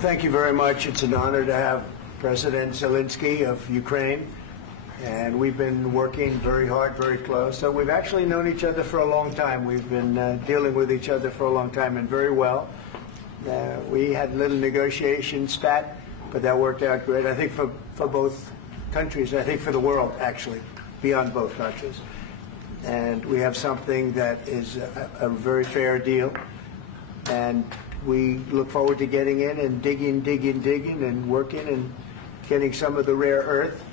thank you very much. It's an honor to have President Zelensky of Ukraine, and we've been working very hard, very close. So we've actually known each other for a long time. We've been dealing with each other for a long time, and very well. We had a little negotiation spat, but that worked out great. I think for both countries, I think for the world, actually, beyond both countries. And we have something that is a very fair deal. And we look forward to getting in and digging and working and getting some of the rare earth.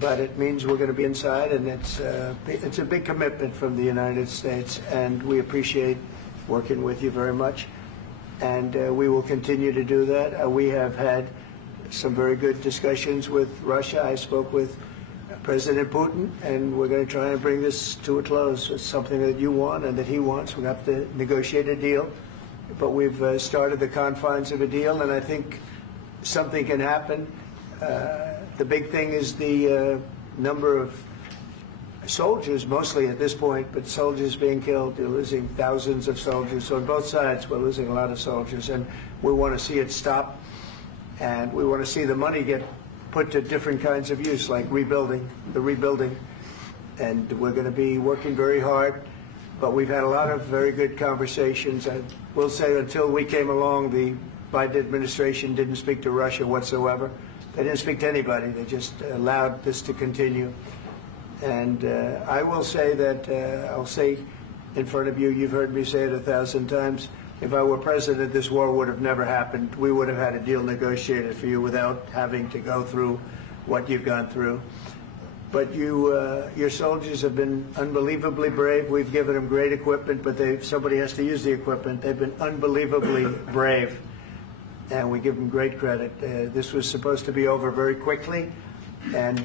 But it means we're going to be inside, and it's a big commitment from the United States, and we appreciate working with you very much. And we will continue to do that. We have had some very good discussions with Russia. I spoke with President Putin, and we're going to try and bring this to a close. It's something that you want and that he wants. We have to negotiate a deal. But we've started the confines of a deal, and I think something can happen. The big thing is the number of soldiers, mostly at this point, but soldiers being killed. They're losing thousands of soldiers. So on both sides, we're losing a lot of soldiers, and we want to see it stop. And we want to see the money get put to different kinds of use, like rebuilding. And we're going to be working very hard. But we've had a lot of very good conversations. I will say until we came along, the Biden administration didn't speak to Russia whatsoever. They didn't speak to anybody. They just allowed this to continue. And I will say that, I'll say in front of you, you've heard me say it 1,000 times, if I were president, this war would have never happened. We would have had a deal negotiated for you without having to go through what you've gone through. But your soldiers have been unbelievably brave. We've given them great equipment, but somebody has to use the equipment. They've been unbelievably brave, and we give them great credit. This was supposed to be over very quickly, and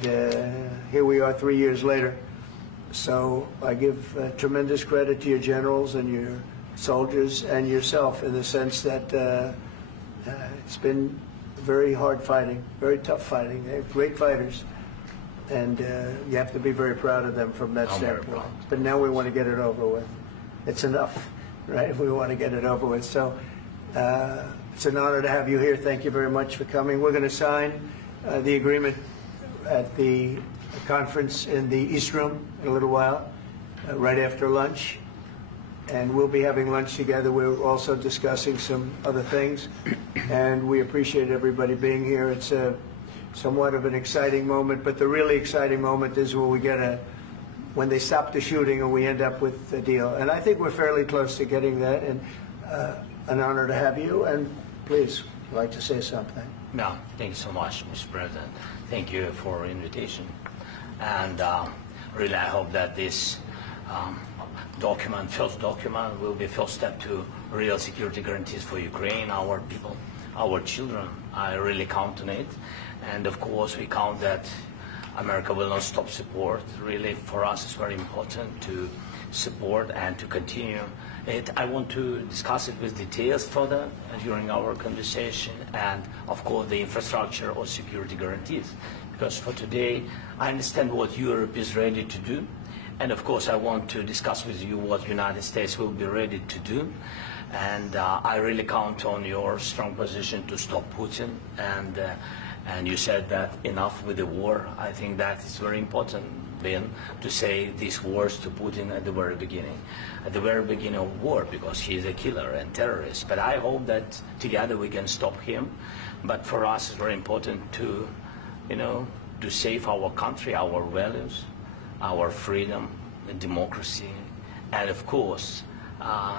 here we are 3 years later. So I give tremendous credit to your generals and your soldiers and yourself in the sense that it's been very hard fighting, very tough fighting. They're great fighters. And you have to be very proud of them from that standpoint. But now we want to get it over with. It's enough, right? We want to get it over with. So it's an honor to have you here. Thank you very much for coming. We're going to sign the agreement at the conference in the East Room in a little while, right after lunch. And we'll be having lunch together. We're also discussing some other things. And we appreciate everybody being here. It's somewhat of an exciting moment, but the really exciting moment is when they stop the shooting and we end up with a deal. And I think we're fairly close to getting that, and an honor to have you. And please, I'd like to say something. No, thank you so much, Mr. President. Thank you for the invitation. And really, I hope that this first document, will be first step to real security guarantees for Ukraine, our people, our children. I really count on it. And of course, we count that America will not stop support. Really, for us, it's very important to support and to continue it. I want to discuss it with details further during our conversation, and of course, the infrastructure or security guarantees. Because for today, I understand what Europe is ready to do. And of course, I want to discuss with you what the United States will be ready to do. And I really count on your strong position to stop Putin. And you said that enough with the war. I think that is very important, Ben, to say these words to Putin at the very beginning of war, because he is a killer and terrorist. But I hope that together we can stop him. But for us, it's very important to, to save our country, our values, our freedom, and democracy, and of course,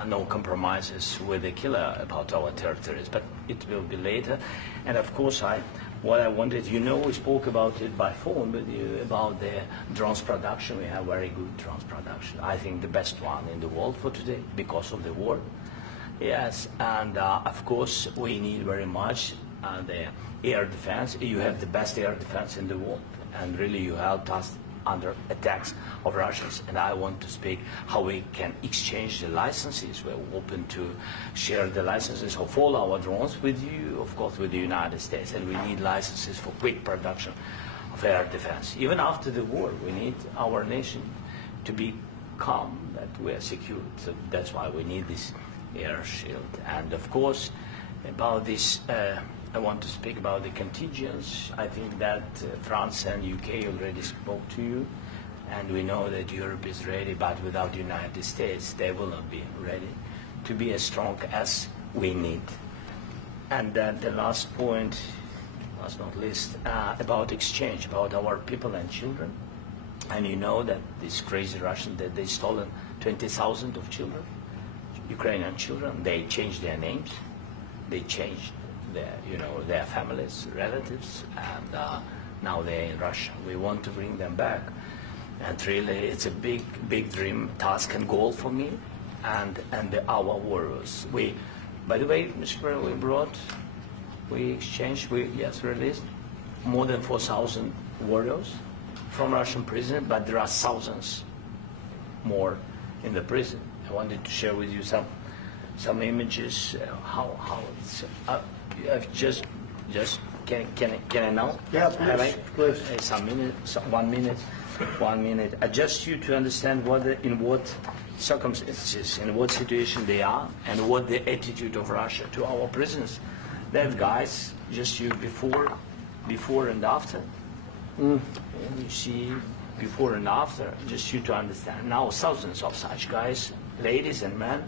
no compromises with the killer about our territories. But it will be later. And of course, what I wanted, we spoke about it by phone with you, about the drones production. We have very good drones production. I think the best one in the world for today because of the war. Yes, and of course, we need very much the air defense. You have the best air defense in the world, and really you helped us under attacks of Russians. And I want to speak how we can exchange the licenses. We're open to share the licenses of all our drones with you, of course, with the United States. And we need licenses for quick production of air defense. Even after the war, we need our nation to be calm, that we are secure. So that's why we need this air shield. And of course, about this I want to speak about the contingents. I think that France and UK already spoke to you, and we know that Europe is ready, but without the United States, they will not be ready to be as strong as we need. And then the last point, last not least, about exchange, about our people and children. And you know that these crazy Russians, that they stolen 20,000 of children, Ukrainian children. They changed their names, they changed their families, relatives, and now they're in Russia. We want to bring them back, and really, it's a big dream, task, and goal for me, and our warriors. By the way, Mr. President, we exchanged, released more than 4,000 warriors from Russian prison, but there are thousands more in the prison. I wanted to share with you some images. How it's just can I now? Yeah, please. One minute. I just you to understand in what circumstances, in what situation they are, and what the attitude of Russia to our prisons. That guys, just you before and after. And you see before and after, just you to understand. Now thousands of such guys, ladies and men,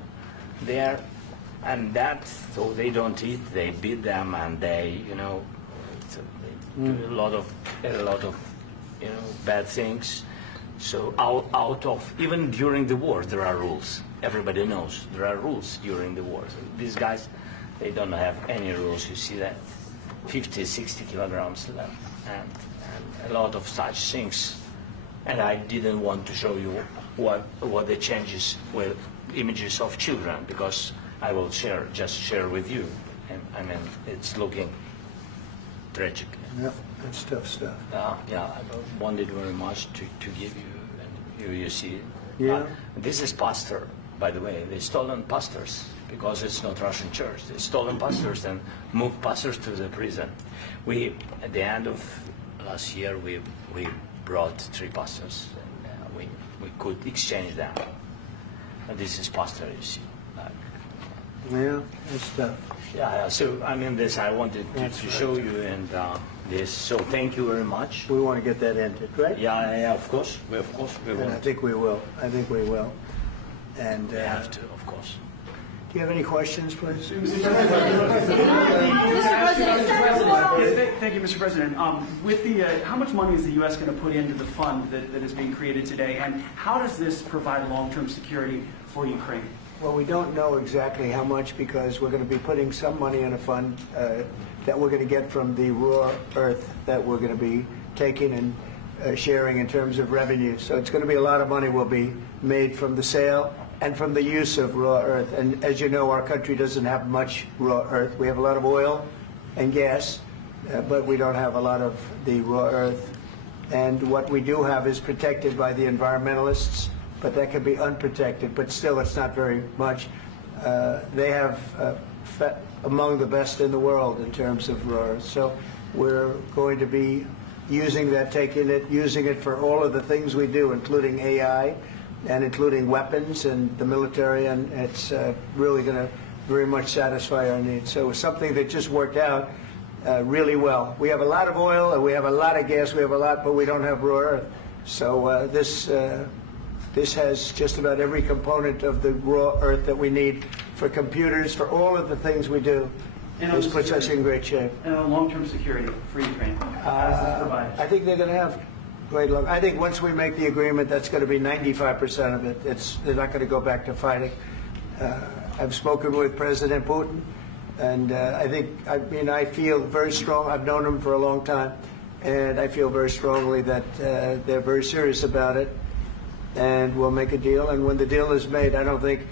there, and that, so they don't eat, they beat them, and they do a lot of bad things. So out of, even during the war, there are rules. Everybody knows there are rules during the war. So these guys, they don't have any rules. You see that 50, 60 kilograms left, and a lot of such things. And I didn't want to show you what the changes with images of children, because I will just share with you. And, I mean, it's looking tragic. Yeah, that's tough stuff. Yeah, I wanted very much to give you, and you see. Yeah. This is pastor, by the way. They stolen pastors because it's not Russian church. They stolen pastors and moved pastors to the prison. At the end of last year, we brought 3 pastors, and we could exchange them. And this is pastor, you see. Yeah, that's tough. Yeah. So I mean, this I wanted to show you, and this. So thank you very much. We want to get that ended, right? Yeah. Of course. We And want. I think we will. And We have to, of course. do you have any questions, please? Thank you, Mr. President. With the, how much money is the U.S. going to put into the fund that is being created today, and how does this provide long-term security for Ukraine? Well, we don't know exactly how much, because we're going to be putting some money in a fund that we're going to get from the raw earth that we're going to be taking and sharing in terms of revenue. So it's going to be a lot of money will be made from the sale and from the use of raw earth. And as you know, our country doesn't have much raw earth. We have a lot of oil and gas, but we don't have a lot of the raw earth. And what we do have is protected by the environmentalists, but that can be unprotected. But still, it's not very much. They have among the best in the world in terms of raw earth. So we're going to be using that, using it for all of the things we do, including AI, and including weapons and the military, and it's really going to very much satisfy our needs. So it's something that just worked out really well. We have a lot of oil, and we have a lot of gas, but we don't have raw earth. So this has just about every component of the raw earth that we need for computers, for all of the things we do. This puts us in great shape. And on long-term security for Ukraine, how does this provide? I think they're going to have great luck. I think once we make the agreement, that's going to be 95% of it. They're not going to go back to fighting. I've spoken with President Putin, and I feel very strong. I've known him for a long time, and I feel very strongly that they're very serious about it, and we'll make a deal. And when the deal is made, I don't think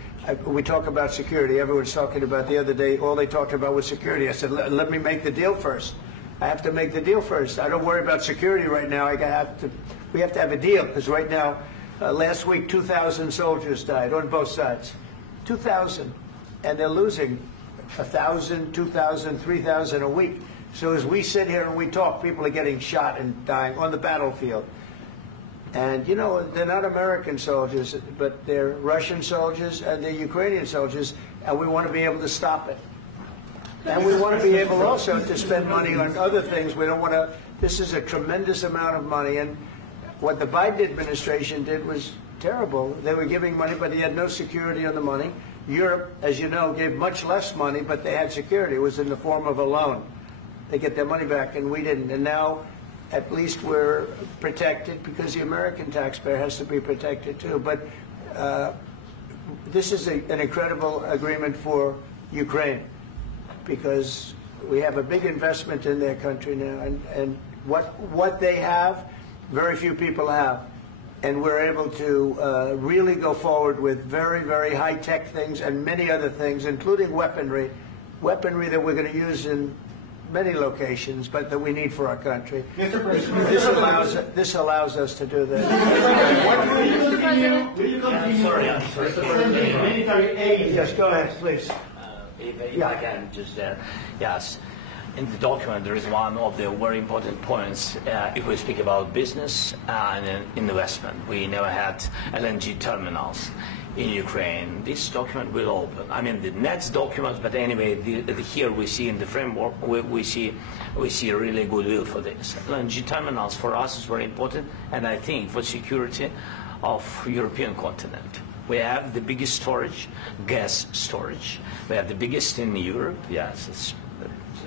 we talk about security. Everyone's talking about the other day. All they talked about was security. I said, let me make the deal first. I have to make the deal first. I don't worry about security right now. We have to have a deal, because right now, last week, 2,000 soldiers died on both sides. 2,000. And they're losing 1,000, 2,000, 3,000 a week. So as we sit here and we talk, people are getting shot and dying on the battlefield. And, you know, they're not American soldiers, but they're Russian soldiers and they're Ukrainian soldiers, and we want to be able to stop it. And we want to be able also to spend money on other things. We don't want to, this is a tremendous amount of money. And what the Biden administration did was terrible. They were giving money, but he had no security on the money. Europe, as you know, gave much less money, but they had security. It was in the form of a loan. They get their money back, and we didn't. And now, at least we're protected because the American taxpayer has to be protected too. But this is an incredible agreement for Ukraine because we have a big investment in their country now, and what they have, very few people have. And we're able to really go forward with very, very high-tech things and many other things, including weaponry that we're going to use in many locations, but that we need for our country. Mr. President, This allows us to do that. will you continue sorry. sending military aid? Yes, go ahead, please. If I can just yes. In the document, there is one of the very important points. If we speak about business and investment, we never had LNG terminals in Ukraine. This document will open. I mean, the next documents, but anyway, here we see in the framework, we see really goodwill for this. LNG terminals for us is very important, and I think for security of European continent. We have the biggest storage, gas storage. We have the biggest in Europe. Yes,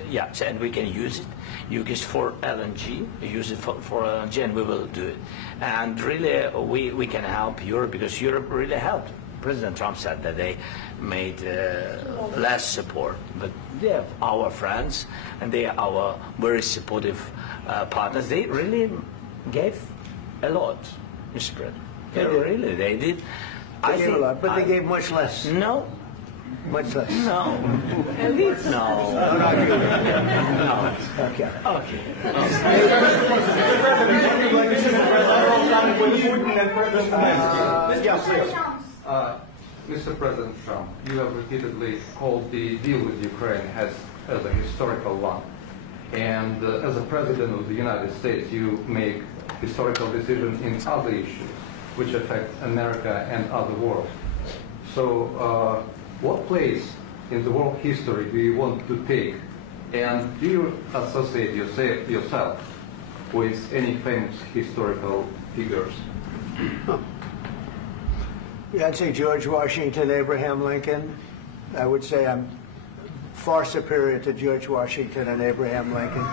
yes, and we can use it. Use it for LNG. Use it for LNG, and we will do it. And really, we can help Europe because Europe really helped. President Trump said that they made less support, but they are our friends and they are our very supportive partners. They really gave a lot, Mr. President. They did. They gave a lot, but they gave much less. No. Much less. No. No. No. Okay. Okay. Mr. President Trump, you have repeatedly called the deal with Ukraine as a historical one. And as a President of the United States, you make historical decisions in other issues which affect America and other world. So what place in the world history do you want to take? And do you associate yourself with any famous historical figures? Yeah, I'd say George Washington, Abraham Lincoln. I would say I'm far superior to George Washington and Abraham Lincoln.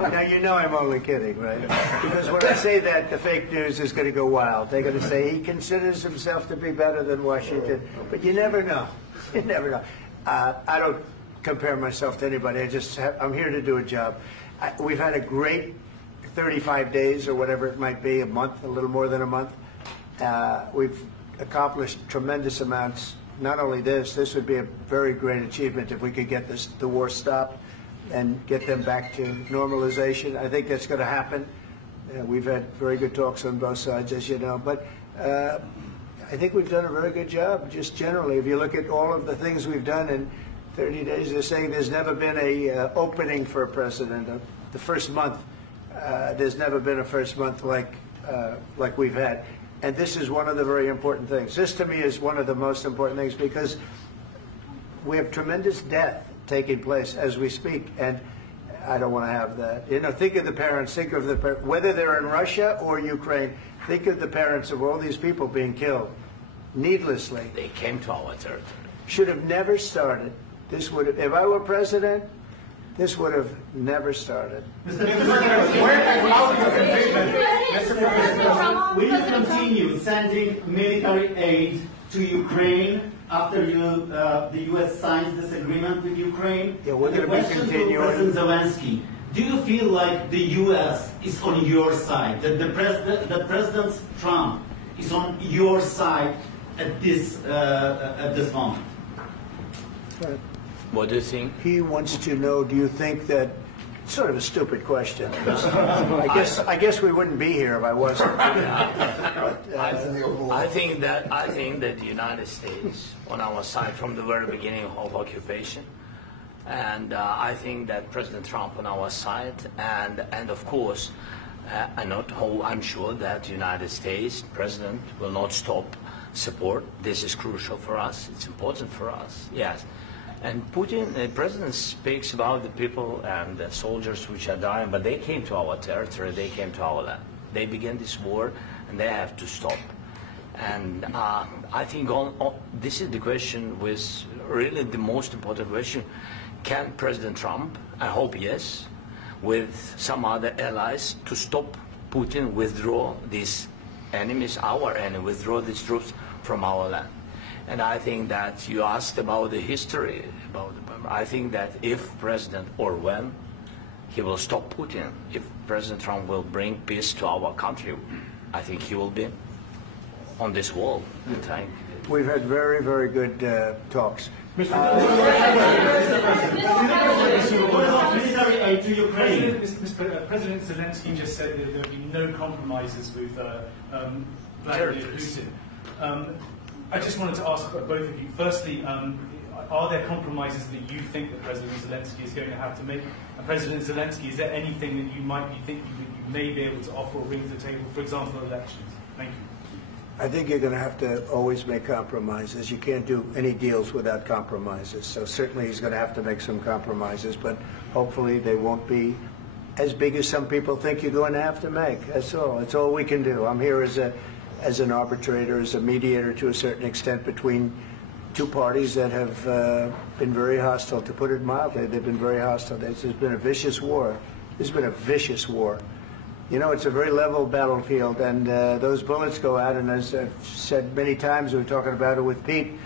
Now, you know I'm only kidding, right? Because when I say that, the fake news is going to go wild. They're going to say he considers himself to be better than Washington. But you never know. You never know. I don't compare myself to anybody. I'm here to do a job. We've had a great 35 days or whatever it might be, a month, a little more than a month. We've accomplished tremendous amounts. Not only this would be a very great achievement if we could get the war stopped and get them back to normalization. I think that's going to happen. We've had very good talks on both sides, as you know. But I think we've done a very good job, just generally. If you look at all of the things we've done in 30 days, they're saying there's never been a opening for a president. The first month, there's never been a first month like we've had. And this is one of the very important things. This, to me, is one of the most important things because we have tremendous death taking place as we speak, and I don't want to have that. You know, think of the parents, think of the whether they're in Russia or Ukraine, think of the parents of all these people being killed needlessly. They came to our territory. Should have never started. This would have, if I were president, this would have never started. Mr. President, will you continue sending military aid to Ukraine after the U.S. signs this agreement with Ukraine? Yeah, we're going to be continuing. President Zelensky, do you feel like the U.S. is on your side, that President Trump is on your side at this moment? Right. What do you think? He wants to know, do you think that, sort of a stupid question. I guess we wouldn't be here if I wasn't. I think that the United States on our side from the very beginning of occupation, and I think that President Trump on our side, and of course, I'm sure that the United States President will not stop support. This is crucial for us. It's important for us. Yes. And Putin, the president speaks about the people and the soldiers which are dying, but they came to our territory, they came to our land. They began this war, and they have to stop. And I think this is the question, with really the most important question. Can President Trump, I hope yes, with some other allies, to stop Putin, withdraw these enemies, our enemy, withdraw these troops from our land? And I think that you asked about the history, I think that if President, or when, he will stop Putin, if President Trump will bring peace to our country, I think he will be on this wall. We've had very, very good talks. Military aid to Ukraine. President Zelensky just said that there would be no compromises with Vladimir Putin. I just wanted to ask both of you. Firstly, are there compromises that you think that President Zelensky is going to have to make? And President Zelensky, is there anything that you might be thinking that you may be able to offer or bring to the table, for example, elections? Thank you. I think you're going to have to always make compromises. You can't do any deals without compromises. So certainly he's going to have to make some compromises, but hopefully they won't be as big as some people think you're going to have to make. That's all. That's all we can do. I'm here as an arbitrator, as a mediator to a certain extent between two parties that have been very hostile, to put it mildly. They've been very hostile. There's been a vicious war. There's been a vicious war. You know, it's a very level battlefield, and those bullets go out, and as I've said many times, we were talking about it with Pete,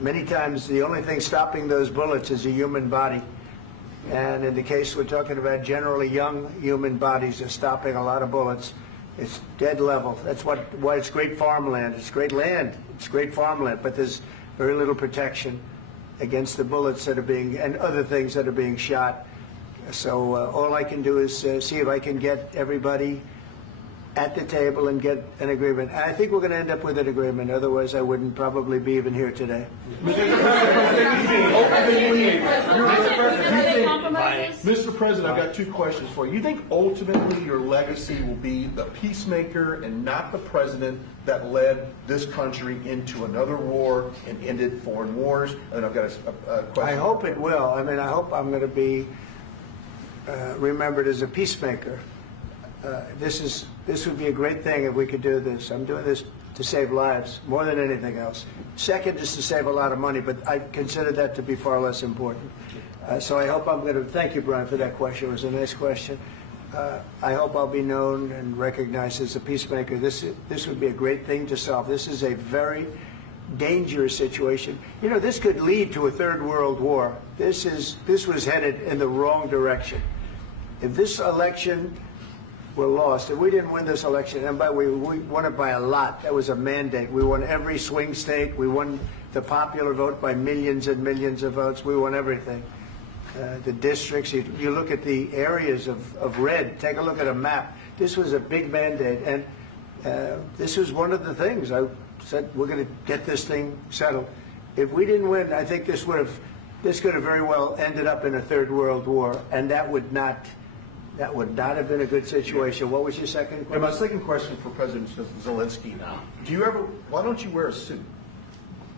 many times the only thing stopping those bullets is a human body. And in the case we're talking about, generally young human bodies are stopping a lot of bullets. It's dead level. That's why it's great farmland. It's great land. It's great farmland, but there's very little protection against the bullets that are being, and other things that are being shot. So all I can do is see if I can get everybody at the table and get an agreement. And I think we're going to end up with an agreement. Otherwise, I wouldn't probably be even here today. Mr. President, I've got two questions for you. You think ultimately your legacy will be the peacemaker and not the president that led this country into another war and ended foreign wars? And I've got a question. I hope it will. I mean, I hope I'm going to be remembered as a peacemaker. This would be a great thing if we could do this. I'm doing this to save lives more than anything else. Second is to save a lot of money, but I consider that to be far less important. So I hope I'm going to, thank you, Brian, for that question. It was a nice question. I hope I'll be known and recognized as a peacemaker. This would be a great thing to solve. This is a very dangerous situation. You know, this could lead to a third world war. This was headed in the wrong direction. If this election were lost, if we didn't win this election, and we won it by a lot, that was a mandate. We won every swing state. We won the popular vote by millions and millions of votes. We won everything. The districts, you look at the areas of red, take a look at a map. This was a big mandate, and this was one of the things. I said, we're going to get this thing settled. If we didn't win, I think this could have very well ended up in a third world war, and that would not have been a good situation. What was your second question? And my second question for President Zelensky. Why don't you wear a suit?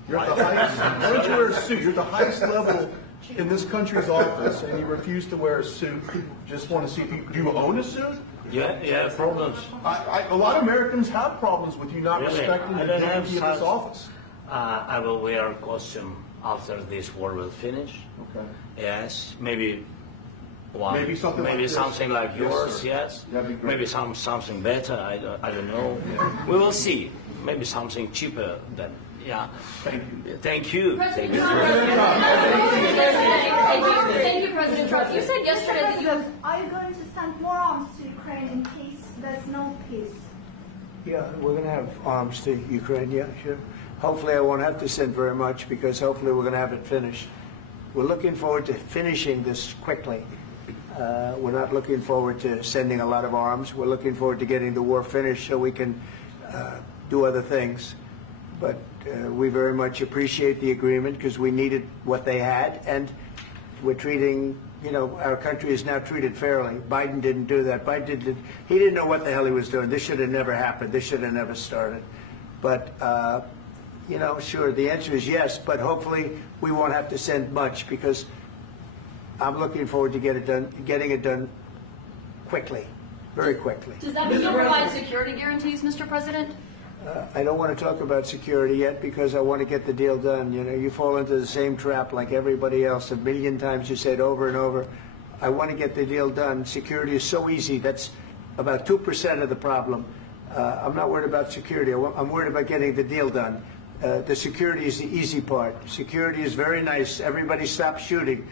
You're at the highest, why don't you wear a suit? You're at the highest level in this country's office, and you refuse to wear a suit. Just want to see if do you own a suit? Yeah, problems. A lot of Americans have problems with you not respecting the dignity of this office. I will wear a costume after this war will finish. Okay. Yes, maybe one. Maybe something like yours. Yes. That'd be great. Maybe something better. I don't know. Yeah. We will see. Maybe something cheaper than. Yeah. Thank you. Thank you. President Trump. Thank you, President Trump. You said yesterday that you have. Are you going to send more arms to Ukraine in case there's no peace? Yeah, we're going to have arms to Ukraine. Yeah, sure. Hopefully, I won't have to send very much because hopefully we're going to have it finished. We're looking forward to finishing this quickly. We're not looking forward to sending a lot of arms. We're looking forward to getting the war finished so we can do other things. But we very much appreciate the agreement because we needed what they had, and we're treating, you know, our country is now treated fairly. Biden didn't do that. He didn't know what the hell he was doing. This should have never happened. This should have never started. But, you know, sure, the answer is yes, but hopefully we won't have to send much, because I'm looking forward to getting it done quickly, very quickly. Does that mean you'll provide security guarantees, Mr. President? I don't want to talk about security yet, because I want to get the deal done. You know, you fall into the same trap like everybody else. A million times you say it over and over. I want to get the deal done. Security is so easy. That's about 2% of the problem. I'm not worried about security. I'm worried about getting the deal done. The security is the easy part. Security is very nice. Everybody stopped shooting.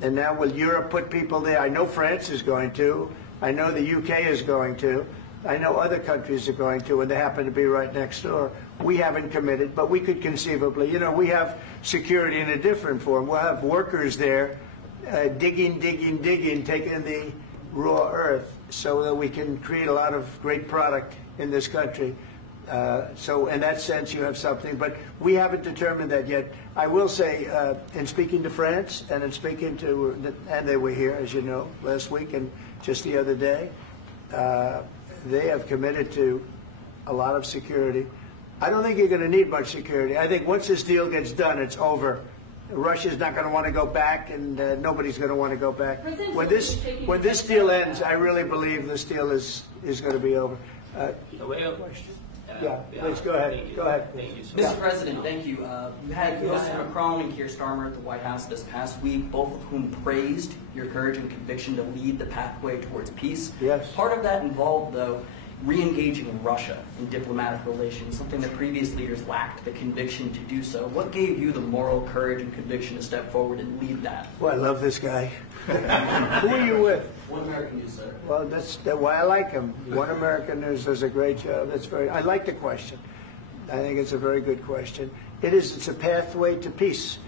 And now will Europe put people there? I know France is going to. I know the UK is going to. I know other countries are going to, and they happen to be right next door. We haven't committed, but we could conceivably. You know, we have security in a different form. We'll have workers there digging, taking the raw earth so that we can create a lot of great product in this country. So in that sense, you have something. But we haven't determined that yet. I will say, in speaking to France and in speaking to, and they were here, as you know, last week and just the other day, they have committed to a lot of security. I don't think you're going to need much security. I think once this deal gets done, it's over. Russia's not going to want to go back, and nobody's going to want to go back. When this deal ends, I really believe this deal is going to be over. Yeah, please go ahead. Go ahead. Thank you, Mr. President, thank you. You had Mr. Macron and Keir Starmer at the White House this past week, both of whom praised your courage and conviction to lead the pathway towards peace. Yes. Part of that involved, though, re-engaging Russia in diplomatic relations, something that previous leaders lacked the conviction to do so. What gave you the moral courage and conviction to step forward and lead that? Well, I love this guy. Who are you with? One American News, sir. Well, that's why I like him. One American News does a great job. I like the question. I think it's a very good question. It's a pathway to peace.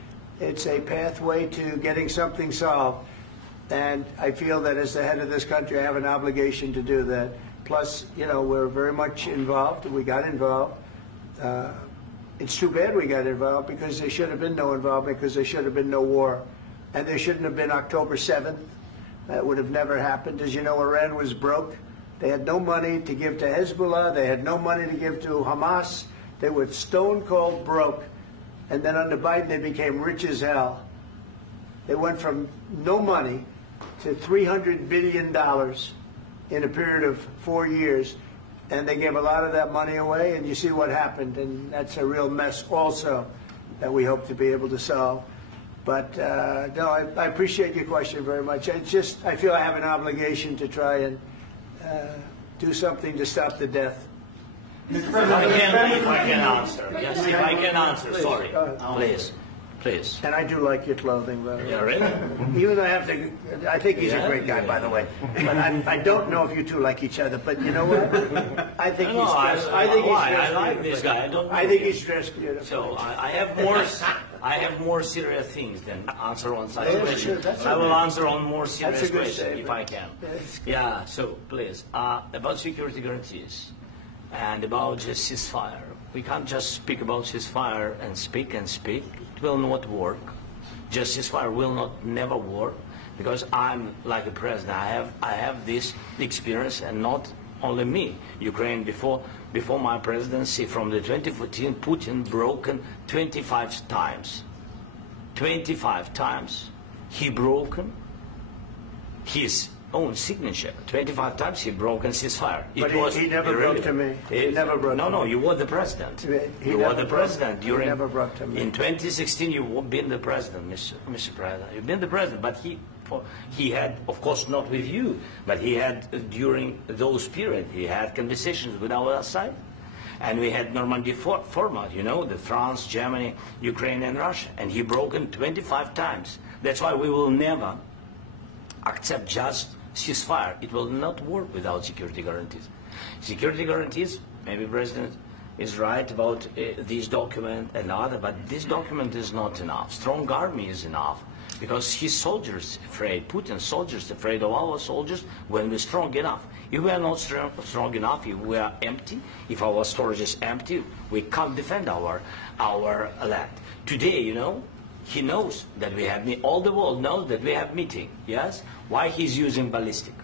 It's a pathway to getting something solved. And I feel that as the head of this country, I have an obligation to do that. Plus, you know, we're very much involved. We got involved. It's too bad we got involved, because there should have been no involvement, because there should have been no war. And there shouldn't have been October 7th. That would have never happened. As you know, Iran was broke. They had no money to give to Hezbollah. They had no money to give to Hamas. They were stone cold broke. And then under Biden, they became rich as hell. They went from no money to $300 billion in a period of 4 years. And they gave a lot of that money away, and you see what happened. And that's a real mess also that we hope to be able to solve. But no, I appreciate your question very much. I feel I have an obligation to try and do something to stop the death. If I can answer. Yes, if I can answer. Sorry. Please. And I do like your clothing, by the way. Yeah, really? Even though I think he's a great guy, by the way. But I don't know if you two like each other. But you know what? I think he's dressed. I like this guy. I think he's dressed beautiful. So I have more serious things than answer on such question. Sure, I will answer on more serious question statement. if I can. Yeah. So please, about security guarantees and about just ceasefire. We can't just speak about ceasefire and speak and speak. It will not work. Just ceasefire will never work, because I'm like a president. I have this experience, and not only me. Ukraine before my presidency, from the 2014, Putin broken 25 times. 25 times he broken his own signature. 25 times he broken ceasefire. But he never broke to me. He never broke to me. No, you were the president. You were the president during. He never broke to me. In 2016, you've been the president, Mr. President. You've been the president, but he had, of course, not with you, but he had during those periods. He had conversations with our side, and we had Normandy format. You know, the France, Germany, Ukraine, and Russia, and he broken 25 times. That's why we will never accept just ceasefire. It will not work without security guarantees. Security guarantees, maybe President is right about this document and other, but this document is not enough. Strong army is enough, because his soldiers afraid, Putin's soldiers afraid of our soldiers when we're strong enough. If we are not strong enough, if we are empty, if our storage is empty, we can't defend our land. Today, you know, he knows that we have, all the world knows that we have meeting, yes? Why he's using ballistic?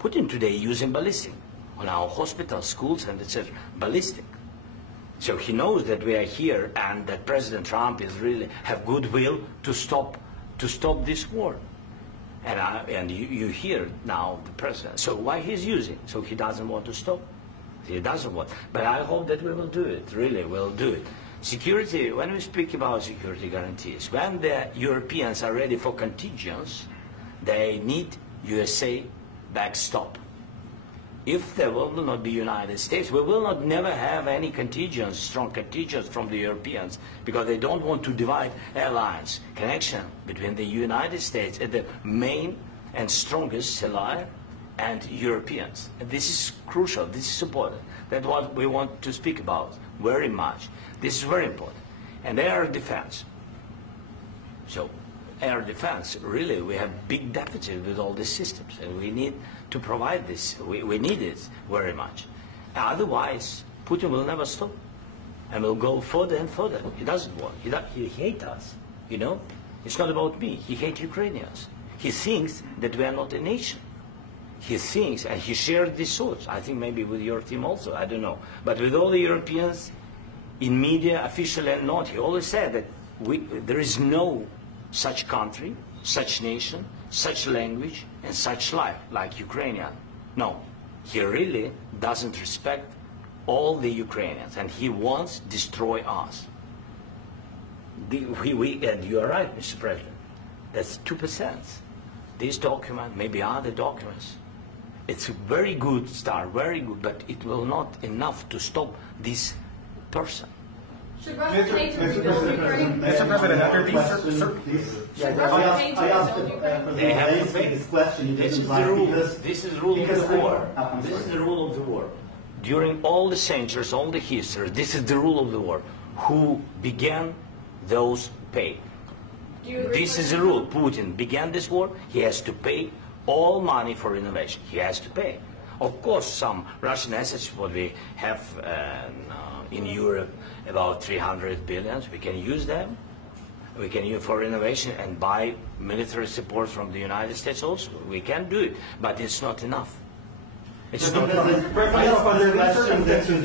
Putin today using ballistic on our hospitals, schools, and etc. Ballistic. So he knows that we are here and that President Trump is really have goodwill to stop this war. And you hear now the president. So why he's using? So he doesn't want to stop. He doesn't want. But I hope that we will do it. Really, we'll do it. Security. When we speak about security guarantees, when the Europeans are ready for contingents, they need USA backstop. If there will not be United States, we will not never have any contingents, strong contingents from the Europeans, because they don't want to divide alliance, connection between the United States and the main and strongest ally and Europeans. And this is crucial, this is important. That's what we want to speak about very much. This is very important. And air defense. So air defense, really, we have big deficit with all these systems, and we need to provide this. We need it very much. Otherwise, Putin will never stop, and will go further and further. He doesn't want. He hates us, you know? It's not about me. He hates Ukrainians. He thinks that we are not a nation. He thinks, and he shared these thoughts, I think maybe with your team also, I don't know. But with all the Europeans, in media, officially and not, he always said that there is no such country, such nation, such language, and such life like Ukrainian. No, he really doesn't respect all the Ukrainians, and he wants to destroy us. And you are right, Mr. President. That's 2%. This document, maybe other documents, it's a very good start, very good, but it will not enough to stop this person. Should Russia pay to rebuild Ukraine? Mr. President, after these Should Russia pay to rebuild Ukraine? They have to pay. this question. This is the rule. This is the rule of the war. This is the rule of the war. During all the centuries, all the history, this is the rule of the war. Who began, those pay. Do you agree This with is the rule. Putin began this war. He has to pay all money for innovation. He has to pay. Of course, some Russian assets, what we have in Europe, about 300 billion, we can use them. We can use for innovation and buy military support from the United States also. We can do it, but it's not enough. It's not enough. Do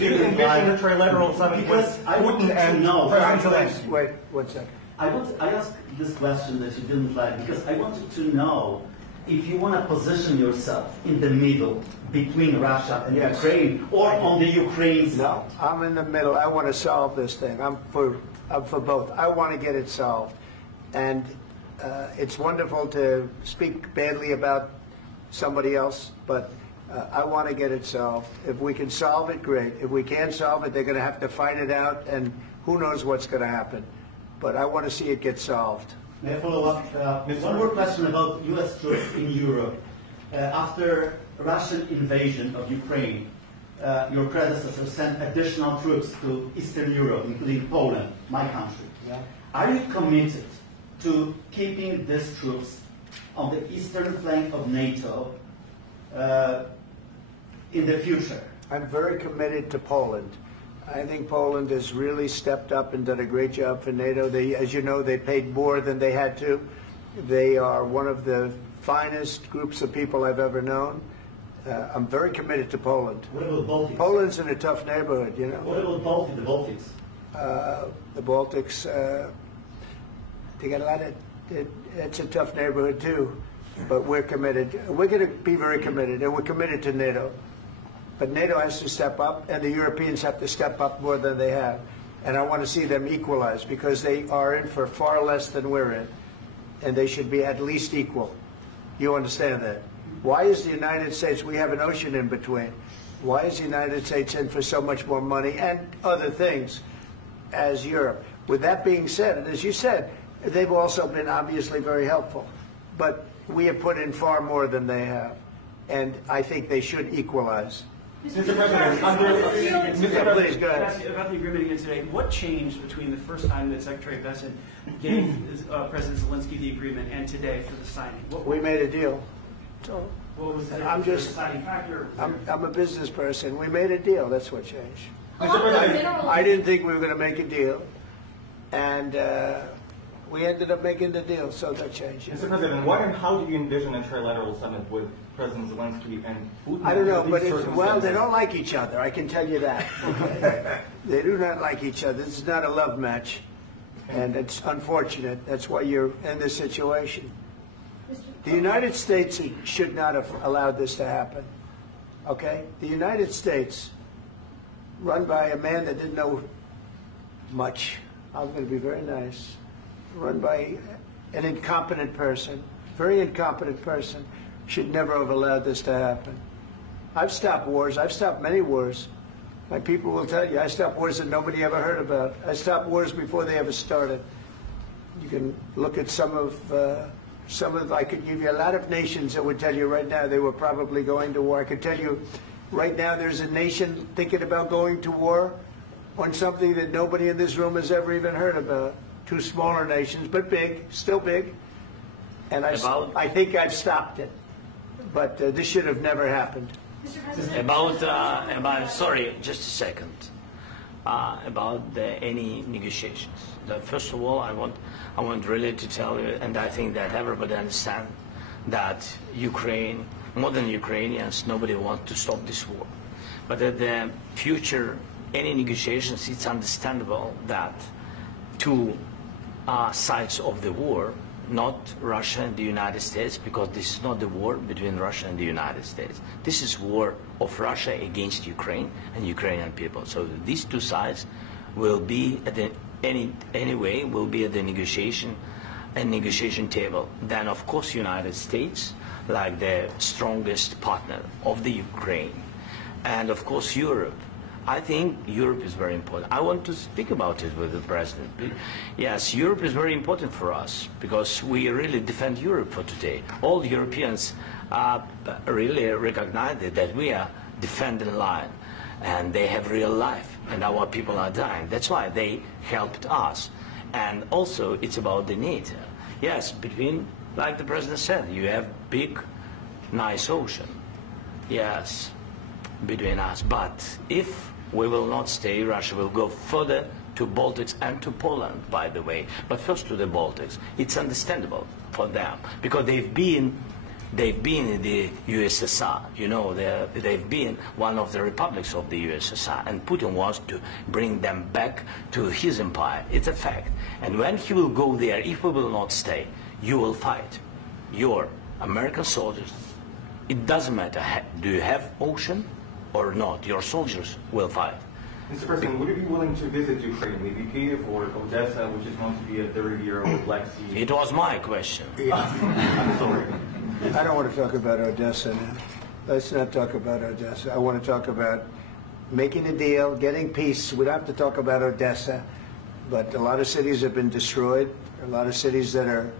you envision a trilateral summit with Putin and President Zelensky? Wait 1 second. I asked this question that you didn't like because I wanted to know if you want to position yourself in the middle between Russia and Yes. Ukraine, or on the Ukraine side. No, I'm in the middle. I want to solve this thing. I'm for both. I want to get it solved. And it's wonderful to speak badly about somebody else, but I want to get it solved. If we can solve it, great. If we can't solve it, they're going to have to fight it out, and who knows what's going to happen. But I want to see it get solved. May I follow up? One more question about U.S. troops in Europe. After Russian invasion of Ukraine, your predecessor sent additional troops to Eastern Europe, including Poland, my country. Yeah. Are you committed to keeping these troops on the eastern flank of NATO in the future? I'm very committed to Poland. I think Poland has really stepped up and done a great job for NATO. They, as you know, they paid more than they had to. They are one of the finest groups of people I've ever known. I'm very committed to Poland. What about Baltics? Poland's in a tough neighborhood, you know. What about the Baltics? The Baltics, they got a lot of, it's a tough neighborhood too, but we're committed. We're going to be very committed, and we're committed to NATO. But NATO has to step up, and the Europeans have to step up more than they have. And I want to see them equalize, because they are in for far less than we're in, and they should be at least equal. You understand that? Why is the United States, we have an ocean in between, why is the United States in for so much more money and other things as Europe? With that being said, and as you said, they've also been obviously very helpful. But we have put in far more than they have, and I think they should equalize. Mr. President, Please, go ahead. about the agreement again today, what changed between the first time that Secretary Bessent gave President Zelensky the agreement and today for the signing? We made a deal. So What was the I'm just, deciding factor? I'm a business person. We made a deal. That's what changed. Mineral- I didn't think we were going to make a deal, and we ended up making the deal, so that changed. Mr. President, what and how do you envision a trilateral summit with President Zelensky and Putin. I don't know, but well, they circumstances. don't like each other. I can tell you that. Okay? They do not like each other. This is not a love match, and it's unfortunate. That's why you're in this situation. The United States should not have allowed this to happen. Okay? The United States, run by a man that didn't know much. I'm going to be very nice. Run by an incompetent person, very incompetent person, should never have allowed this to happen. I've stopped wars. I've stopped many wars. My people will tell you, I stopped wars that nobody ever heard about. I stopped wars before they ever started. You can look at some of, I could give you a lot of nations that would tell you right now they were probably going to war. I could tell you right now there's a nation thinking about going to war on something that nobody in this room has ever even heard about. Two smaller nations, but big, still big. And I think I've stopped it. But this should have never happened. Sorry, just a second. About any negotiations. First of all, I want really to tell you, and I think that everybody understands that Ukraine, more than Ukrainians, nobody wants to stop this war. But at the future, any negotiations, it's understandable that two sides of the war, not Russia and the United States, because this is not the war between Russia and the United States. This is war of Russia against Ukraine and Ukrainian people. So these two sides will be at the anyway will be at the negotiation table. Then of course United States, like the strongest partner of the Ukraine, and of course Europe. I think Europe is very important. I want to speak about it with the President. Yes, Europe is very important for us because we really defend Europe for today. All Europeans really recognize that we are defending line and they have real life and our people are dying. That's why they helped us. And also it's about the NATO. Yes, between, like the President said, you have big, nice ocean. Yes, between us. But if we will not stay, Russia will go further to Baltics and to Poland, by the way. But first to the Baltics. It's understandable for them because they've been in the USSR. You know, they've been one of the republics of the USSR, and Putin wants to bring them back to his empire. It's a fact. And when he will go there, if we will not stay, you will fight. Your American soldiers, it doesn't matter, do you have ocean or not, your soldiers will fight. Mr. President, would you be willing to visit Ukraine, maybe Kiev or Odessa, which is going to be a third year of Black Sea? It was my question. I'm sorry. I don't want to talk about Odessa now. Let's not talk about Odessa. I want to talk about making a deal, getting peace. We don't have to talk about Odessa, but a lot of cities have been destroyed. A lot of cities that are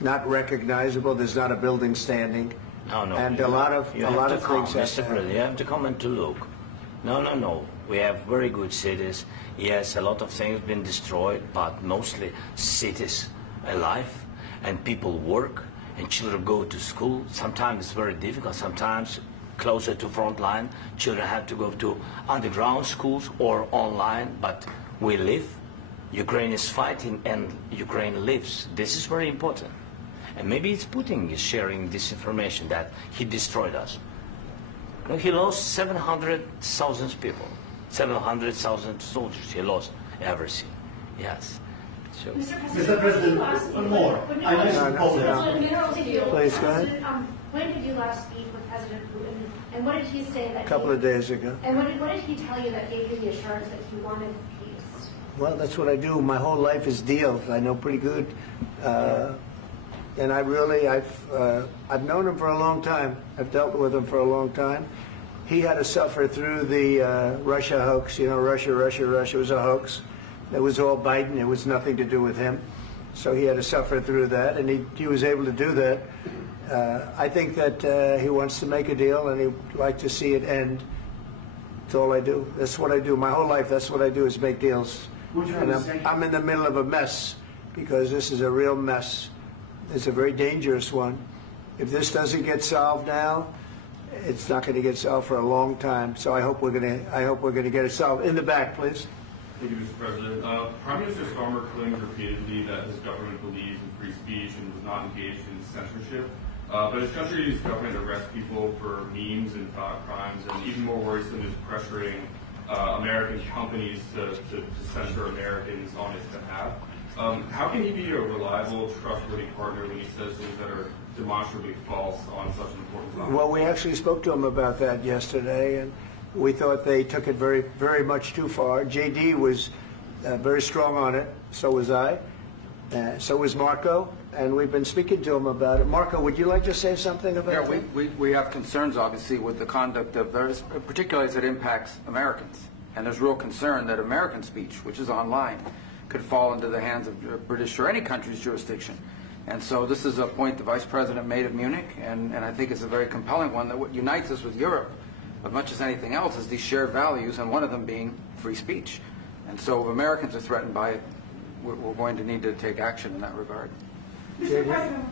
not recognizable. There's not a building standing. No. And a lot of things have Mr. President, you have to come and to look. No. We have very good cities. Yes, a lot of things have been destroyed, but mostly cities alive, and people work, and children go to school. Sometimes it's very difficult. Sometimes closer to front line, children have to go to underground schools or online, but we live. Ukraine is fighting, and Ukraine lives. This is very important. And maybe it's Putin is sharing this information that he destroyed us. You know, he lost 700,000 people, 700,000 soldiers. He lost everything. Yes. So. Mr. President, one more. I mentioned Poland. Please, go ahead. When did you last speak with President Putin, and what did he say that? A couple of days ago. And what did he tell you that gave you the assurance that he wanted peace? Well, that's what I do. My whole life is deals. I know pretty good. And I've known him for a long time. I've dealt with him for a long time. He had to suffer through the Russia hoax. You know, Russia was a hoax. It was all Biden. It was nothing to do with him. So he had to suffer through that, and he was able to do that. I think that he wants to make a deal, and he'd like to see it end. That's all I do. That's what I do. My whole life, that's what I do, is make deals. And I'm in the middle of a mess, because this is a real mess. It's a very dangerous one. If this doesn't get solved now, it's not going to get solved for a long time. So I hope we're going to get it solved. In the back, please. Thank you, Mr. President. Prime Minister Starmer claimed repeatedly that his government believes in free speech and was not engaged in censorship. But his country's government arrests people for memes and thought crimes, and even more worrisome is pressuring American companies to censor Americans on his behalf. How can he be a reliable, trustworthy partner when he says things that are demonstrably false on such an important topic? Well, we actually spoke to him about that yesterday, and we thought they took it very, very much too far. JD was very strong on it. So was I. So was Marco. And we've been speaking to him about it. Marco, would you like to say something about that? We have concerns, obviously, with the conduct of those, particularly as it impacts Americans. And there's real concern that American speech, which is online, could fall into the hands of British or any country's jurisdiction. And so this is a point the Vice President made at Munich, and I think it's a very compelling one, that what unites us with Europe, as much as anything else, is these shared values, and one of them being free speech. And so if Americans are threatened by it, we're going to need to take action in that regard. Mr. President.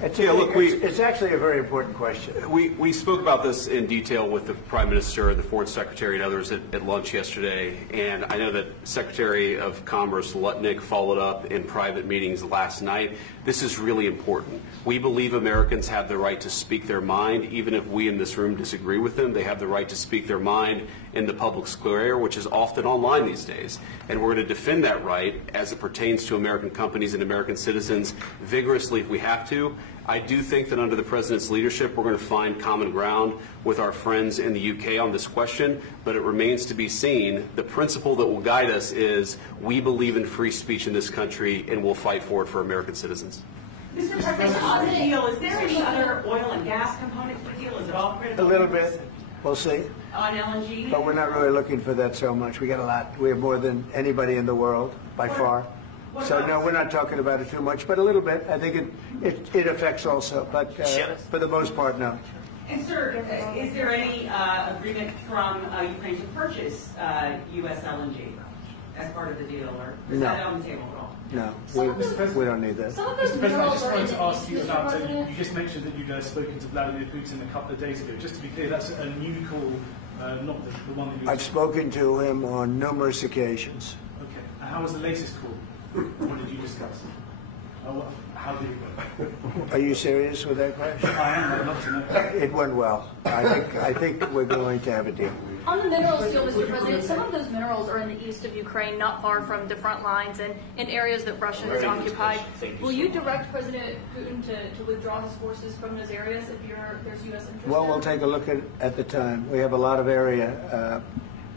It's actually a very important question. We spoke about this in detail with the Prime Minister, the Foreign Secretary, and others at lunch yesterday, and I know that Secretary of Commerce Lutnick followed up in private meetings last night. This is really important. We believe Americans have the right to speak their mind, even if we in this room disagree with them. They have the right to speak their mind in the public square, which is often online these days. And we're going to defend that right as it pertains to American companies and American citizens vigorously if we have to. I do think that under the President's leadership, we're going to find common ground with our friends in the UK on this question, but it remains to be seen. The principle that will guide us is we believe in free speech in this country, and we'll fight for it for American citizens. Mr. President, on the deal, is there any other oil and gas component to the deal? Is it all critical? A little bit. We'll see. On LNG? But we're not really looking for that so much. We got a lot. We have more than anybody in the world, by far. So, no, we're not talking about it too much, but a little bit. I think it affects also, but for the most part, no. And, sir, is there any agreement from Ukraine to purchase U.S. LNG as part of the deal, or is that on the table at all? No, we don't need that. Mr. President, I just wanted to ask you about, you just mentioned that you'd spoken to Vladimir Putin a couple of days ago. Just to be clear, that's a new call, not the one that you... I've spoken to him on numerous occasions. Okay. And how was the latest call? What did you discuss? How did it go? Are you serious with that question? I am. I'd love to know. It went well. I think we're going to have a deal. On the minerals deal, Mr. President, some of those minerals are in the east of Ukraine, not far from the front lines and in areas that Russia has occupied. Will you direct President Putin to withdraw his forces from those areas if there's U.S. interest? Well, we'll take a look at the time. We have a lot of area.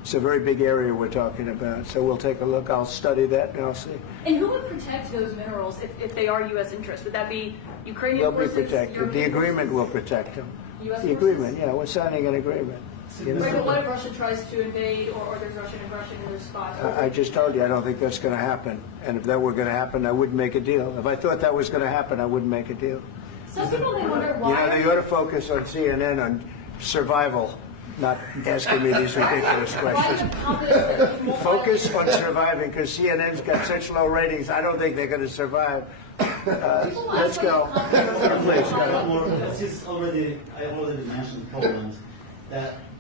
It's a very big area we're talking about, so we'll take a look. I'll study that and I'll see. And who would protect those minerals if they are U.S. interests? Would that be Ukrainian They'll forces? Be protected. The agreement will protect them. U.S. The agreement, yeah, we're signing an agreement. Right, but what if Russia tries to invade or there's Russian aggression in those spots? I just told you I don't think that's going to happen. And if that were going to happen, I wouldn't make a deal. If I thought that was going to happen, I wouldn't make a deal. Some people may wonder why. You ought to focus on CNN on survival, not asking me these ridiculous questions. Focus on surviving, because CNN's got such low ratings. I don't think they're going to survive. Let's go. Please, go. I already mentioned Poland.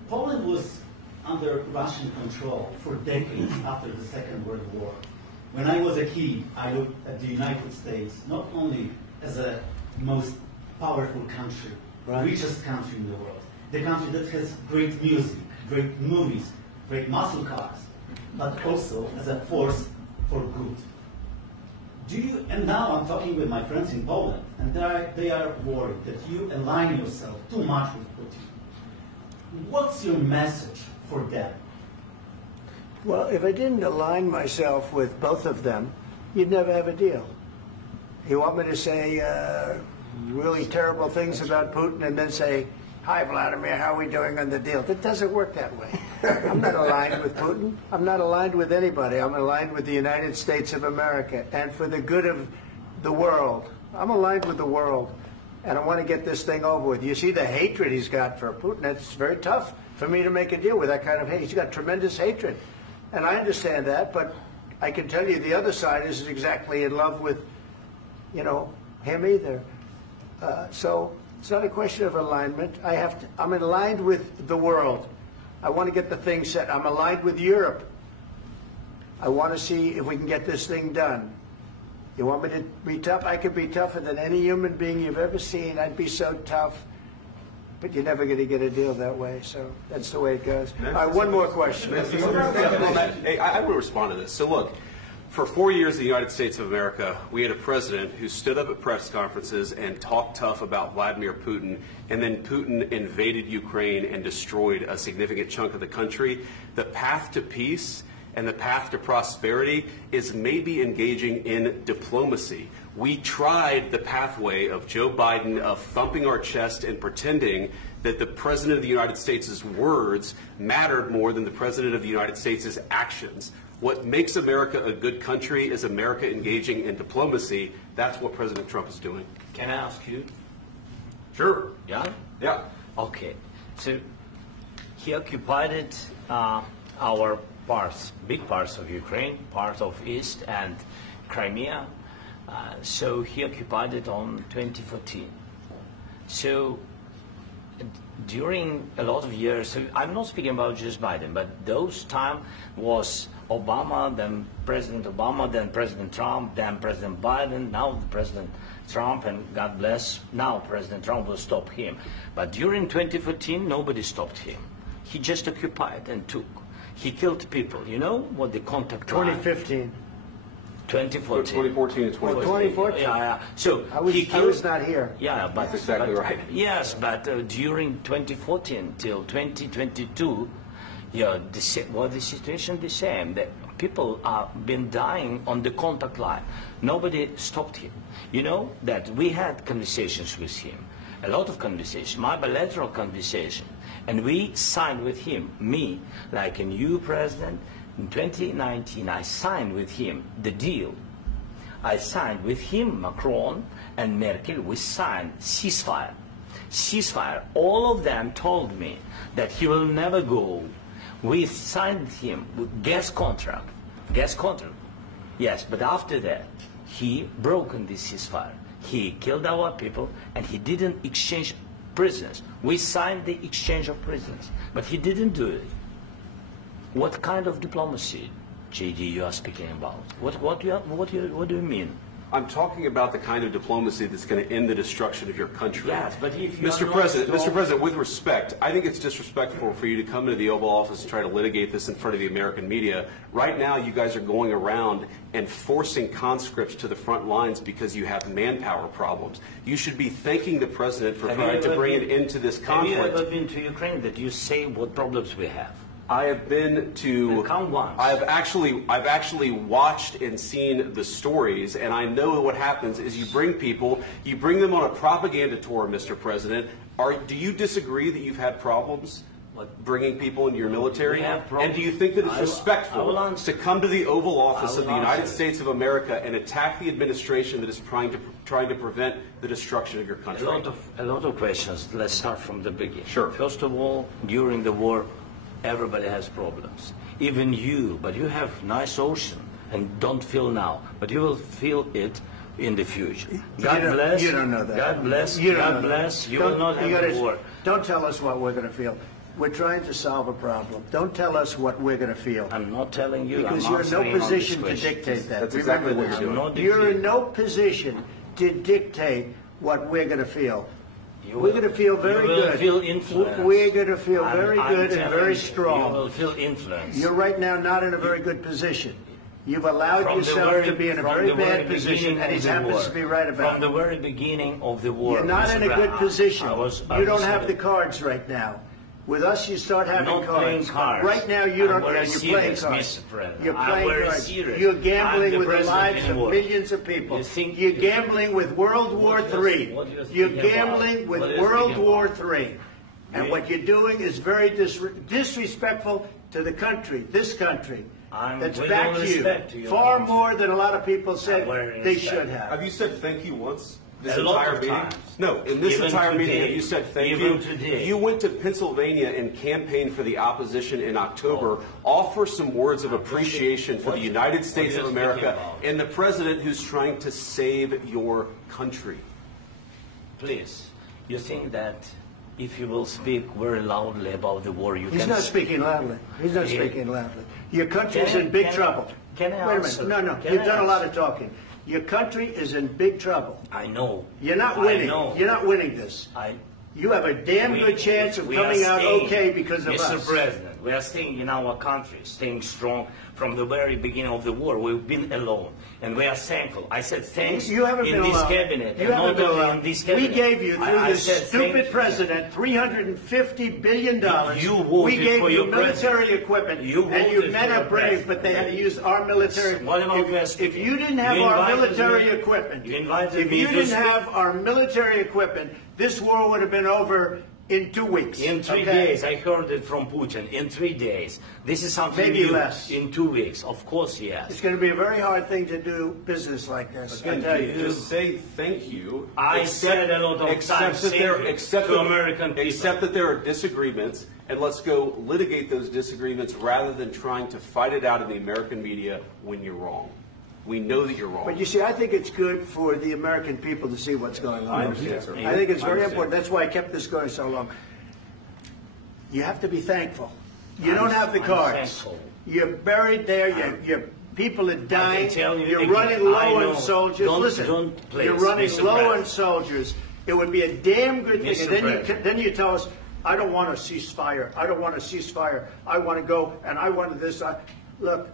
Poland was under Russian control for decades after the Second World War. When I was a kid, I looked at the United States not only as a most powerful country, richest country in the world, the country that has great music, great movies, great muscle cars, but also as a force for good. And now I'm talking with my friends in Poland, and they are worried that you align yourself too much with Putin. What's your message for them? Well, if I didn't align myself with both of them, you'd never have a deal. You want me to say really terrible things about Putin and then say, "Hi, Vladimir, how are we doing on the deal?" That doesn't work that way. I'm not aligned with Putin. I'm not aligned with anybody. I'm aligned with the United States of America and for the good of the world. I'm aligned with the world, and I want to get this thing over with. You see the hatred he's got for Putin. It's very tough for me to make a deal with that kind of hate. He's got tremendous hatred, and I understand that, but I can tell you the other side isn't exactly in love with, him either. So it's not a question of alignment. I'm aligned with the world. I want to get the thing set. I'm aligned with Europe. I want to see if we can get this thing done. You want me to be tough? I could be tougher than any human being you've ever seen. I'd be so tough. But you're never going to get a deal that way, so that's the way it goes. All right, one more question. Hey, I want to respond to this. So look, for 4 years in the United States of America, we had a president who stood up at press conferences and talked tough about Vladimir Putin, and then Putin invaded Ukraine and destroyed a significant chunk of the country. The path to peace and the path to prosperity is maybe engaging in diplomacy. We tried the pathway of Joe Biden of thumping our chest and pretending that the President of the United States' words mattered more than the President of the United States' actions. What makes America a good country is America engaging in diplomacy. That's what President Trump is doing. Can I ask you? Sure. Yeah? Yeah. Okay. So he occupied our parts, big parts of Ukraine, part of East and Crimea. So he occupied it on 2014. So during a lot of years, so I'm not speaking about just Biden, but those time was Obama, then President Obama, then President Trump, then President Biden, now President Trump, and God bless, now President Trump will stop him. But during 2014, nobody stopped him. He just occupied and took. He killed people. You know what the contact line? 2015. 2014 2014. and 2014. 2014. Yeah. So I was not here. Yeah, but that's exactly right. Yes, but during 2014 till 2022, yeah, the situation the same. The people have been dying on the contact line. Nobody stopped him. You know that we had conversations with him, a lot of conversations, my bilateral conversation, and we signed with him, me, like a new president. In 2019, I signed with him the deal. I signed with him, Macron and Merkel, we signed ceasefire. Ceasefire. All of them told me that he will never go. We signed him with gas contract. Gas contract. Yes, but after that, he broken this ceasefire. He killed our people and he didn't exchange prisoners. We signed the exchange of prisoners, but he didn't do it. What kind of diplomacy, JD, you are speaking about? What do you mean? I'm talking about the kind of diplomacy that's going to end the destruction of your country. Yes, but if you Mr. President, with respect, I think it's disrespectful for you to come into the Oval Office and try to litigate this in front of the American media. Right now, you guys are going around and forcing conscripts to the front lines because you have manpower problems. You should be thanking the President for trying to bring it into this conflict. Have you ever been to Ukraine that you say what problems we have? I have been to. Count once. I've actually watched and seen the stories, and I know what happens is you bring them on a propaganda tour, Mr. President. Do you disagree that you've had problems bringing people into your military? And do you think that it's respectful to come to the Oval Office of the United States of America and attack the administration that is trying to prevent the destruction of your country? A lot of questions. Let's start from the beginning. Sure. First of all, during the war, everybody has problems. Even you, but you have nice ocean and don't feel now, but you will feel it in the future. God bless. You don't know that. God bless. You don't God know bless. that. You will not have a war. Don't tell us what we're going to feel. We're trying to solve a problem. Don't tell us what we're going to feel. I'm not telling you. Because you're in no position to dictate that. That's exactly what you're doing. You're in no position to dictate what we're going to feel. We're going to feel very good. You will feel influence. We're going to feel very good and very strong. You will feel influence. You're right now not in a very good position. You've allowed yourself to be in a very bad position, and he happens to be right about it. From the very beginning of the war. You're not in a good position. You don't have the it. cards right now. With us, you start having not cards. Playing cards. Right now, you don't. You're playing cards. You're playing cards. Serious. You're gambling with the lives of millions of people. You're gambling with World War III. You're gambling with World War III. And what you're doing is very disrespectful to the country, this country, that's backed you far more than a lot of people said they should have. Have you said thank you once? This a lot entire of meeting? times. No, in this Even entire today. meeting, you said thank Even you. today. You went to Pennsylvania and campaigned for the opposition in October. Offer some words of appreciation for the United States of America and the president who's trying to save your country. Please, you think that if you will speak very loudly about the war, He's not speaking loudly. He's not speaking loudly. Your country's in big trouble. Can I Wait a answer? minute. No, Can you've I done a lot answer? of talking. Your country is in big trouble. I know. You're not winning. I know. You're not winning this. You have a damn good chance of coming out okay because of us. Mr. President, we are staying in our country, staying strong from the very beginning of the war. We've been alone, and we are thankful. I said thanks you haven't in been this alone. cabinet. You and haven't not been only alone. in this cabinet. We gave you, through this said stupid thank president, $350 billion. You voted we gave for you your military president. equipment, You and your voted men for are your brave, president. but they had to use our military. What about If you didn't have You our invited military me- equipment, you invited if me you to didn't speak- have our military equipment, this war would have been over in 2 weeks. In 3 okay? days, I heard it from Putin. In 3 days, this is something Maybe new. less. In 2 weeks, of course, yes. It's going to be a very hard thing to do business like this. I tell you. Just say thank you. I said a lot of times that there, thank you except to that, American people. Except that there are disagreements, and let's go litigate those disagreements rather than trying to fight it out in the American media when you're wrong. We know that you're wrong. But you see, I think it's good for the American people to see what's going on. I understand, sir. I think it's I very understand. important. That's why I kept this going so long. You have to be thankful. You don't have the I'm cards. thankful. You're buried there. Your people are dying. tell you You're again, running I low know. on soldiers. Don't- Listen, please, you're running Mr. low on President. soldiers. It would be a damn good thing. Mr. And then President. then you tell us, I don't want a ceasefire. I don't want a ceasefire. I want to go, and I want this. Look,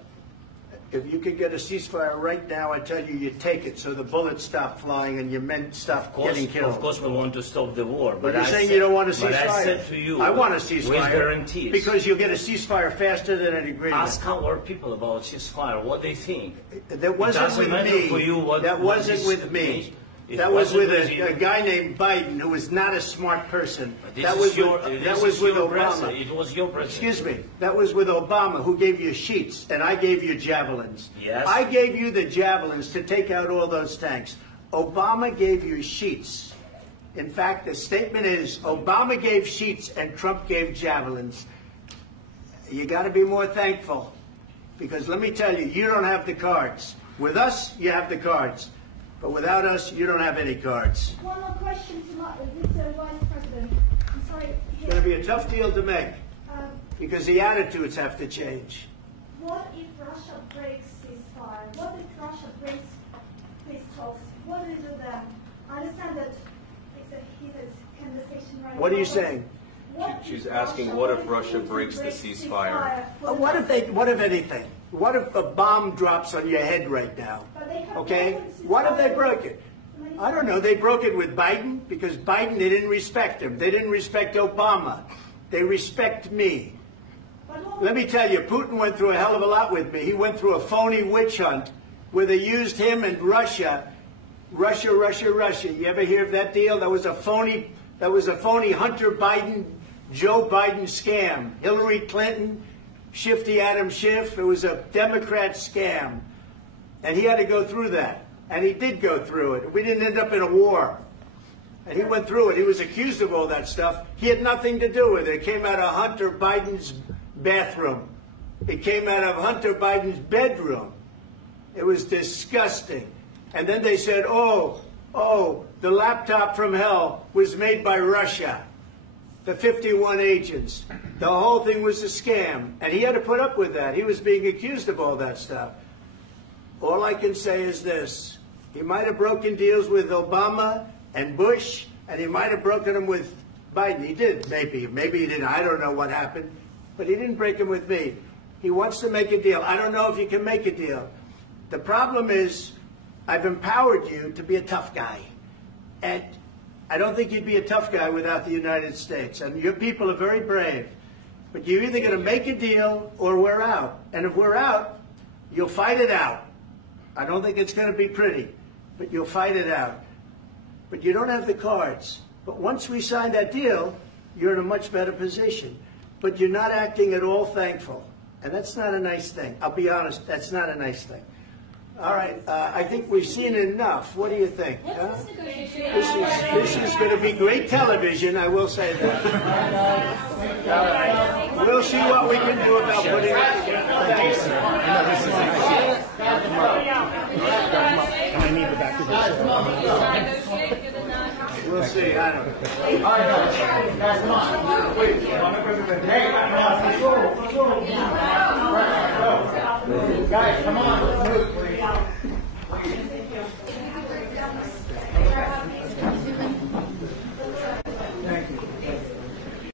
if you could get a ceasefire right now, I tell you, you take it so the bullets stop flying and your men stop getting killed. Of course, we want to stop the war. But you're I saying said- you don't want a ceasefire. But I said to you, I want a with ceasefire. guarantees. Because you'll get a ceasefire faster than an agreement. Ask our people about ceasefire, what they think. That wasn't It doesn't with matter me. for you what, that what wasn't is- with me. It That was wasn't with you. a guy named Biden, who was not a smart person. This That is was your, with, this that was is with your Obama. president. It was your president. Excuse me. That was with Obama, who gave you sheets, and I gave you javelins. Yes. I gave you the javelins to take out all those tanks. Obama gave you sheets. In fact, the statement is Obama gave sheets and Trump gave javelins. You got to be more thankful, because let me tell you, you don't have the cards. With us, you have the cards. But without us, you don't have any cards. One more question to Mr. Vice President. I'm sorry. It's going to be a tough deal to make, because the attitudes have to change. What if Russia breaks ceasefire? What if Russia breaks peace talks? What do you do then? I understand that it's a heated conversation right now. What are you but saying? what She's if asking, what if Russia breaks the ceasefire? What if anything? What if a bomb drops on your head right now? Okay? What if they broke it? I don't know. They broke it with Biden, because Biden, they didn't respect him. They didn't respect Obama. They respect me. Let me tell you, Putin went through a hell of a lot with me. He went through a phony witch hunt where they used him and Russia. Russia. You ever hear of that deal? That was a phony Hunter Biden, Joe Biden scam. Hillary Clinton, Shifty Adam Schiff. It was a Democrat scam. And he had to go through that. And he did go through it. We didn't end up in a war. And he went through it. He was accused of all that stuff. He had nothing to do with it. It came out of Hunter Biden's bathroom. It came out of Hunter Biden's bedroom. It was disgusting. And then they said, oh, the laptop from hell was made by Russia. The 51 agents. The whole thing was a scam. And he had to put up with that. He was being accused of all that stuff. All I can say is this. He might have broken deals with Obama and Bush, and he might have broken them with Biden. He did, maybe. Maybe he didn't. I don't know what happened. But he didn't break them with me. He wants to make a deal. I don't know if you can make a deal. The problem is, I've empowered you to be a tough guy. And I don't think you'd be a tough guy without the United States. And your people are very brave. But you're either going to make a deal or we're out. And if we're out, you'll fight it out. I don't think it's going to be pretty, but you'll fight it out. But you don't have the cards. But once we sign that deal, you're in a much better position. But you're not acting at all thankful. And that's not a nice thing. I'll be honest, that's not a nice thing. All right, I think we've seen enough. What do you think? Huh? This is going to be great television, I will say that. All right. We'll see what we can do about putting it together. Thank you, sir. And I need the back of this. We'll see. I don't know. All right, guys, come on. Wait, hey, let's go. Guys, come on.